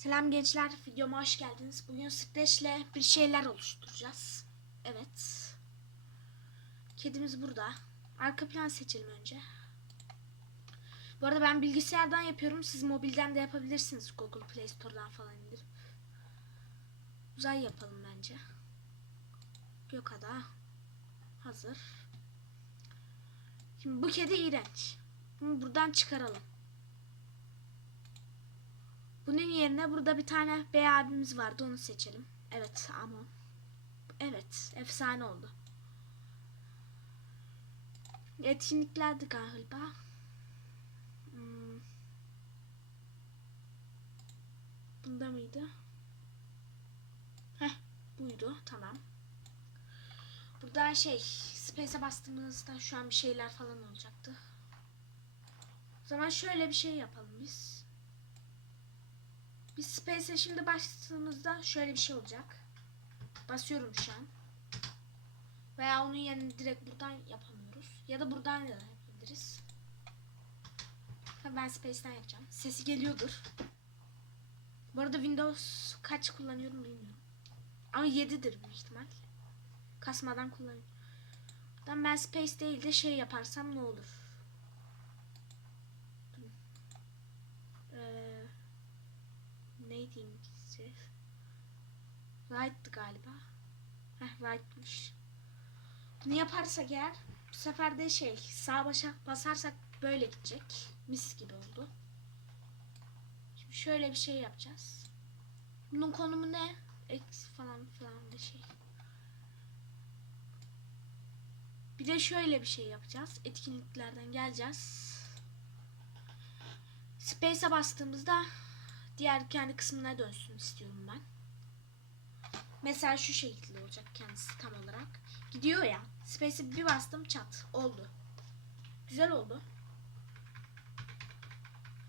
Selam gençler, videoma hoş geldiniz. Bugün Scratch'le bir şeyler oluşturacağız. Evet. Kedimiz burada. Arka plan seçelim önce. Bu arada ben bilgisayardan yapıyorum. Siz mobilden de yapabilirsiniz. Google Play Store'dan falan indirip. Uzay yapalım bence. Gökada. Hazır. Şimdi bu kedi iğrenç. Bunu buradan çıkaralım. Bunun yerine burada bir tane bey abimiz vardı onu seçelim. Evet ama evet efsane oldu. Etkinliklerdi galiba. Hmm. Bunda mıydı? Heh buydu tamam. Burada şey space'e bastığımızda şu an bir şeyler falan olacaktı. O zaman şöyle bir şey yapalım biz. Biz Space'e şimdi bastığımızda şöyle bir şey olacak. Basıyorum şu an. Veya onun yerine direkt buradan yapamıyoruz. Ya da buradan da yapabiliriz. Tabii ben Space'den yapacağım. Sesi geliyordur. Bu arada Windows kaç kullanıyorum bilmiyorum. Ama 7'dir büyük ihtimal. Kasmadan kullanıyorum. Buradan ben Space değil de şey yaparsam ne olur? Eee neydi İngilizce? Right'tı galiba. Heh right'mış. Bunu yaparsak eğer bu sefer de şey sağ başa basarsak böyle gidecek. Mis gibi oldu. Şimdi şöyle bir şey yapacağız. Bunun konumu ne? X falan falan bir şey. Bir de şöyle bir şey yapacağız. Etkinliklerden geleceğiz. Space'e bastığımızda diğer kendi kısmına dönsün istiyorum ben. Mesela şu şekilde olacak kendisi tam olarak. Gidiyor ya. Space'e bir bastım çat. Oldu. Güzel oldu.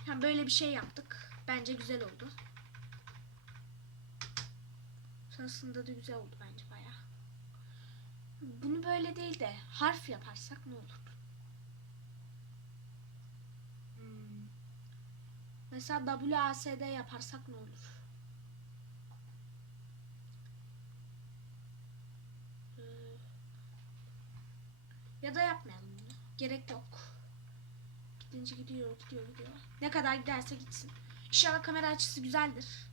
Yani böyle bir şey yaptık. Bence güzel oldu. Sonrasında da güzel oldu bence baya. Bunu böyle değil de harf yaparsak ne olur? Mesela WASD yaparsak ne olur? Ee, ya da yapmayalım bunu. Gerek yok. Gidince gidiyor, gidiyor, gidiyor. Ne kadar giderse gitsin. İnşallah kamera açısı güzeldir.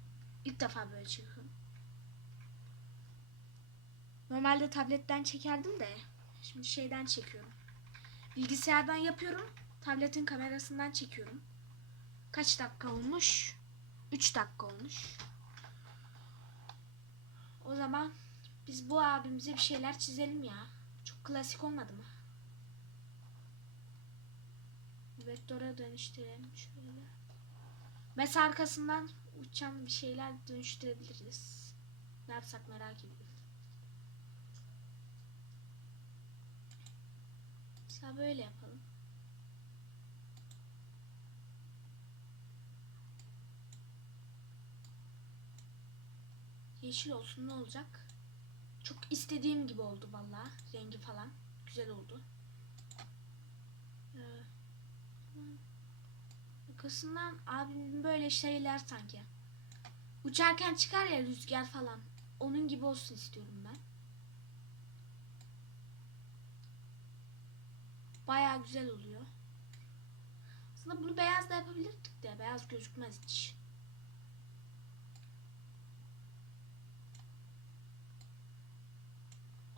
İlk defa böyle çekiyorum. Normalde tabletten çekerdim de şimdi şeyden çekiyorum. Bilgisayardan yapıyorum. Tabletin kamerasından çekiyorum. Kaç dakika olmuş? 3 dakika olmuş. O zaman biz bu abimize bir şeyler çizelim ya. Çok klasik olmadı mı? Vektöre dönüştürelim şöyle. Mesela arkasından uçan bir şeyler dönüştürebiliriz. Ne yapsak merak ediyorum. Mesela böyle yapalım. Yeşil olsun ne olacak? Çok istediğim gibi oldu valla. Rengi falan. Güzel oldu. Ee, arkasından abim böyle şeyler sanki. Uçarken çıkar ya rüzgar falan. Onun gibi olsun istiyorum ben. Baya güzel oluyor. Aslında bunu beyaz da yapabilirdik de beyaz gözükmez hiç.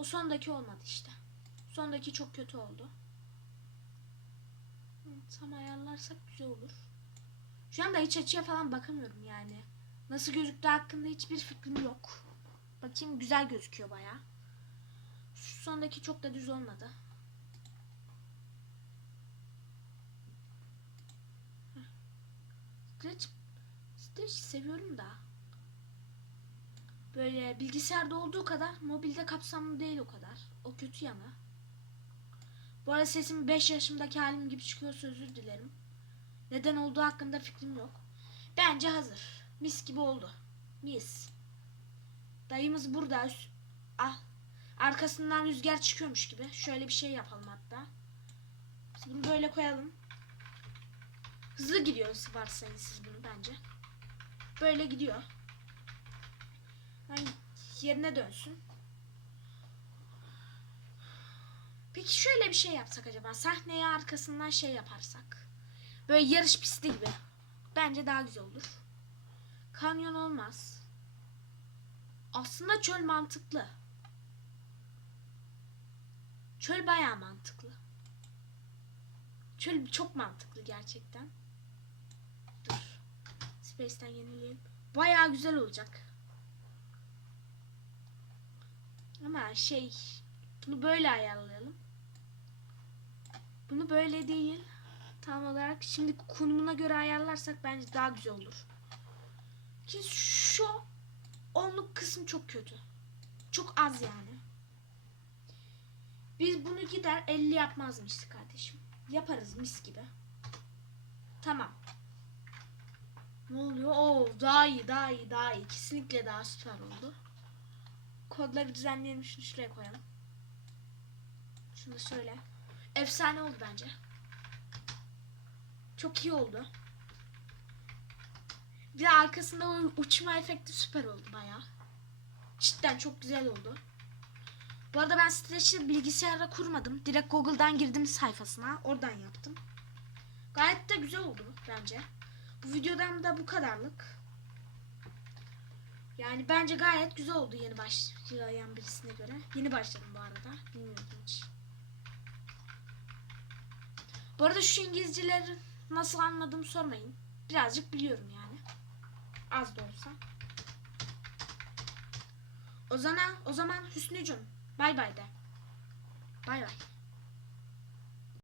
O sondaki olmadı işte. Sondaki çok kötü oldu. Tam ayarlarsak güzel olur. Şu anda iç açıya falan bakamıyorum yani. Nasıl gözüktüğü hakkında hiçbir fikrim yok. Bakayım güzel gözüküyor baya. Şu sondaki çok da düz olmadı. Stretch, stretch seviyorum da. Böyle bilgisayarda olduğu kadar mobilde kapsamlı değil o kadar. O kötü yanı. Bu arada sesim 5 yaşımdaki halim gibi çıkıyorsa özür dilerim. Neden olduğu hakkında fikrim yok. Bence hazır. Mis gibi oldu. Mis. Dayımız burada. Ah. Arkasından rüzgar çıkıyormuş gibi. Şöyle bir şey yapalım hatta. Biz bunu böyle koyalım. Hızlı gidiyor varsayın siz bunu bence. böyle gidiyor. Yani yerine dönsün. Peki şöyle bir şey yapsak acaba? Sahneye arkasından şey yaparsak. Böyle yarış pisti gibi. Bence daha güzel olur. Kanyon olmaz. Aslında çöl mantıklı. Çöl bayağı mantıklı. Çöl çok mantıklı gerçekten. Dur. Space'ten yenileyelim. Bayağı güzel olacak. Ama şey bunu böyle ayarlayalım. Bunu böyle değil. Tam olarak şimdi konumuna göre ayarlarsak bence daha güzel olur. Ki şu onluk kısım çok kötü. Çok az yani. Biz bunu gider 50 yapmazmış kardeşim. Yaparız mis gibi. Tamam. Ne oluyor? Oo daha iyi, daha iyi, daha iyi. Kesinlikle daha süper oldu. Kodları düzenleyelim. Şunu şuraya koyalım. Şunu da şöyle. Efsane oldu bence. Çok iyi oldu. Bir de arkasında o uçma efekti süper oldu bayağı. Cidden çok güzel oldu. Bu arada ben Stretch'i bilgisayarda kurmadım. Direkt Google'dan girdim sayfasına. Oradan yaptım. Gayet de güzel oldu bence. Bu videodan da bu kadarlık. Yani bence gayet güzel oldu yeni başlayan birisine göre. Yeni başladım bu arada. Bilmiyordum hiç. Bu arada şu İngilizceleri nasıl anladığımı sormayın. Birazcık biliyorum yani. Az da olsa. O zaman o zaman Hüsnücüm bay bay de. Bay bay.